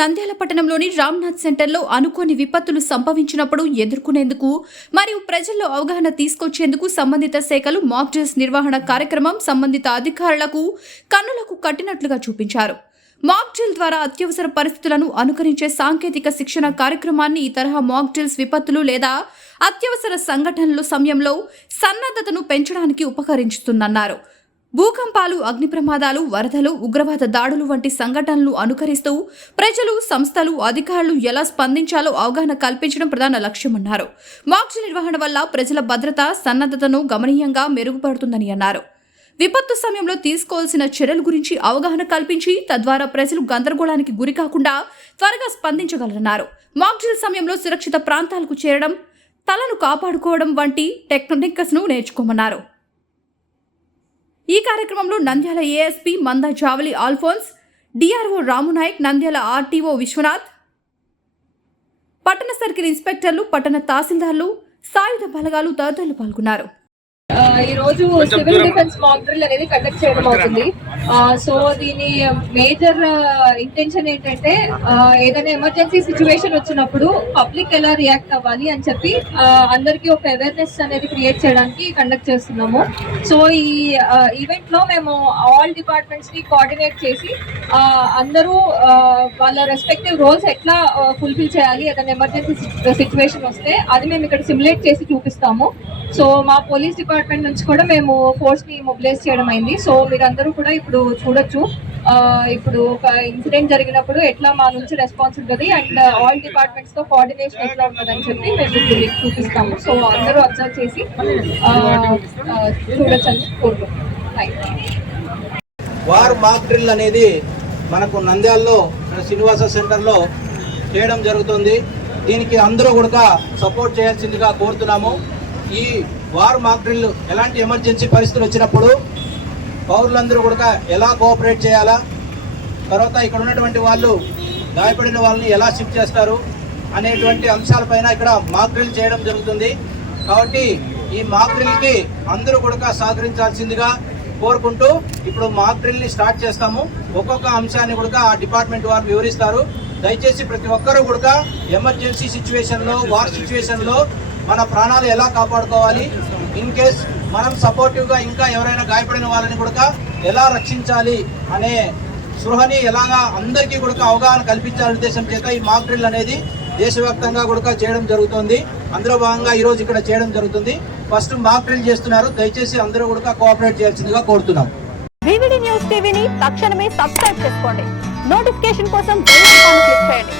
నంద్యాల పట్టణంలోని రామ్నాథ్ సెంటర్లో అనుకోని విపత్తులు సంభవించినప్పుడు ఎదుర్కొనేందుకు మరియు ప్రజల్లో అవగాహన తీసుకొచ్చేందుకు సంబంధిత శాఖలు మాక్ డ్రిల్స్ నిర్వహణ కార్యక్రమం సంబంధిత అధికారులకు కన్నులకు కట్టినట్లుగా చూపించారు. మాక్ డ్రిల్ ద్వారా అత్యవసర పరిస్థితులను అనుకరించే సాంకేతిక శిక్షణ కార్యక్రమాన్ని ఈ తరహా మాక్ డ్రిల్స్ విపత్తులు లేదా అత్యవసర సంఘటనల సమయంలో సన్నద్ధతను పెంచడానికి ఉపకరించుతుందన్నారు. భూకంపాలు అగ్ని ప్రమాదాలు వరదలు ఉగ్రవాద దాడులు వంటి సంఘటనలు అనుకరిస్తూ ప్రజలు సంస్థలు అధికారులు ఎలా స్పందించాలో అవగాహన కల్పించడం ప్రధాన లక్ష్యమన్నారు. మాక్స్ నిర్వహణ వల్ల ప్రజల భద్రత సన్నద్ధతను గమనీయంగా మెరుగుపడుతుందని అన్నారు. విపత్తు సమయంలో తీసుకోవాల్సిన చర్యల గురించి అవగాహన కల్పించి తద్వారా ప్రజలు గందరగోళానికి గురి కాకుండా త్వరగా స్పందించగలరన్నారు. మాక్ సమయంలో సురక్షిత ప్రాంతాలకు చేరడం తలను కాపాడుకోవడం వంటి టెక్నిక్స్ను నేర్చుకోమన్నారు. ఈ కార్యక్రమంలో Nandyal ASP Manda Javali Alphonse DRO Ramunayak Nandyal RTO Viswanath పట్టణ సర్కిల్ ఇన్స్పెక్టర్లు పట్టణ తహసీల్దార్లు సాయుధ బలగాలు తదితరులు పాల్గొన్నారు. ఈ రోజు సివిల్ డిఫెన్స్ మాక్ డ్రిల్ అనేది కండక్ట్ చేయడం అవుతుంది. సో దీని మేజర్ ఇంటెన్షన్ ఏంటంటే ఏదైనా ఎమర్జెన్సీ సిచ్యువేషన్ వచ్చినప్పుడు పబ్లిక్ ఎలా రియాక్ట్ అవ్వాలి అని చెప్పి అందరికీ ఒక అవేర్నెస్ అనేది క్రియేట్ చేయడానికి కండక్ట్ చేస్తున్నాము. సో ఈ ఈవెంట్లో మేము ఆల్ డిపార్ట్మెంట్స్ని కోఆర్డినేట్ చేసి అందరూ వాళ్ళ రెస్పెక్టివ్ రోల్స్ ఎట్లా ఫుల్ఫిల్ చేయాలి ఏదైనా ఎమర్జెన్సీ సిచ్యువేషన్ వస్తే అది మేము ఇక్కడ సిమ్యులేట్ చేసి చూపిస్తాము. సో మా పోలీస్ డిపార్ట్మెంట్ నుంచి కూడా మేము ఫోర్స్ని మొబిలైజ్ చేయడం అయింది. సో మీరందరూ కూడా ఇప్పుడు చూడొచ్చు. ఇప్పుడు ఒక ఇన్సిడెంట్ జరిగినప్పుడు ఎట్లా మా నుంచి రెస్పాన్స్ ఉంటుంది అండ్ ఆల్ డిపార్ట్మెంట్స్తో కోఆర్డినేషన్ ఎట్లా ఉంటుంది అని చెప్పి మేము చూపిస్తాము. సో అందరూ అబ్జర్వ్ చేసి చూడొచ్చని కోరుకుంటున్నాం. Thank you war mock drill అనేది మనకు నంద్యాలలో శ్రీనివాస సెంటర్లో చేయడం జరుగుతుంది. దీనికి అందరూ కూడా సపోర్ట్ చేయాల్సిందిగా కోరుతున్నాము. ఈ వార్ మాక్ డ్రిల్ ఎలాంటి ఎమర్జెన్సీ పరిస్థితులు వచ్చినప్పుడు పౌరులందరూ కూడా ఎలా కోఆపరేట్ చేయాలా? తర్వాత ఇక్కడ ఉన్నటువంటి వాళ్ళు గాయపడిన వాళ్ళని ఎలా షిఫ్ట్ చేస్తారు అనేటువంటి అంశాలపైన ఇక్కడ మాక్ డ్రిల్ చేయడం జరుగుతుంది. కాబట్టి ఈ మాక్ డ్రిల్కి అందరూ కూడా సహకరించాల్సిందిగా కోరుకుంటూ ఇప్పుడు మాక్ డ్రిల్ని స్టార్ట్ చేస్తాము. ఒక్కొక్క అంశాన్ని కూడా ఆ డిపార్ట్మెంట్ వారు వివరిస్తారు. దయచేసి ప్రతి ఒక్కరూ కూడా ఎమర్జెన్సీ సిచ్యువేషన్లో వార్ సిచ్యువేషన్లో మన ప్రాణాలు ఎలా కాపాడుకోవాలి? ఇన్ కేస్ మనం సపోర్టివ్గా ఇంకా ఎవరైనా గాయపడిన వాళ్ళని కూడా ఎలా రక్షించాలి అనే సృహని ఎలాగా అందరికీ కూడా అవగాహన కల్పించాలనే ఉద్దేశం చేత ఈ మాక్ డ్రిల్ అనేది దేశవ్యాప్తంగా కూడా చేయడం జరుగుతుంది. అందులో భాగంగా ఈరోజు ఇక్కడ చేయడం జరుగుతుంది. ఫస్ట్ మాక్ డ్రిల్ చేస్తున్నారు. దయచేసి అందరూ కూడా కోఆపరేట్ చేయాల్సిందిగా కోరుతున్నాం. న్యూస్ టీవీని తక్షణమే సబ్స్క్రైబ్ చేసుకోండి. నోటిఫికేషన్ కోసం క్లిక్ చేయండి.